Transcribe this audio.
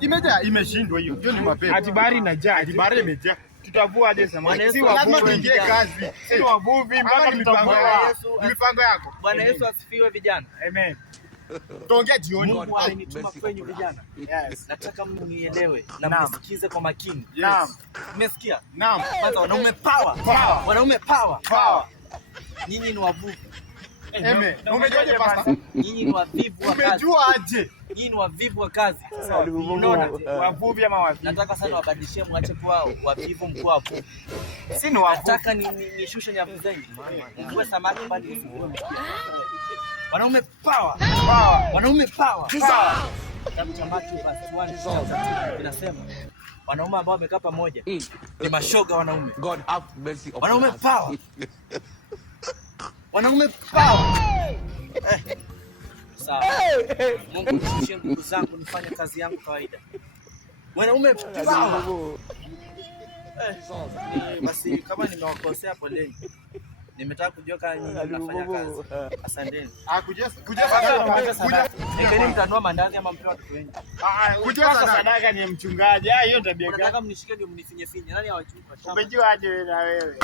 Imejaa, imeshindwa hiyo. Hiyo ni mapema. Ati bahari inajaa, ati bahari imejaa. Tutavua aje samaki? Si lazima tuingie kazi. Si wavuvi mpaka tutavua. Mipango yako. Bwana Yesu asifiwe vijana. Amen. Tuongea jioni. Mungu amenituma kwenu vijana. Yes. Nataka mnielewe na mnisikize kwa makini. Naam. Umesikia? Naam. Kwanza wanaume power. Power. Wanaume power. Power. Nyinyi ni wavuvi. Amen. Umejuaje pasta? Nyinyi ni wavivu wa kazi. Umejua aje? Nyinyi ni wavivu wa kazi. Unaona wavuvi ama wavivu? Nataka sana wabadilishie mwache kwa wavivu mkuu wavuvi. Si ni wavuvi. Nataka nishushe nyavu zenu. Mwe samaki bali wanaume power. Power. Wanaume power. Power. Kitabu cha Mathayo verse 1 inasema wanaume ambao wamekaa pamoja ni mashoga wanaume. God have mercy upon Wanaume us. power. Wanaume power. Sawa. Mungu nishie nguvu zangu nifanye kazi yangu kawaida. Wanaume power. Basi kama nimewakosea poleni. Nimetaka kujua kama nyinyi mnafanya kazi. Asanteni. Kuja mtanua mandazi ama mpewa watu wengi. Kuja Sadaka ni mchungaji. Hiyo tabia gani? Nataka mnishike ndio mnifinye finye. Nani hawajui? Umejua aje wewe na wewe?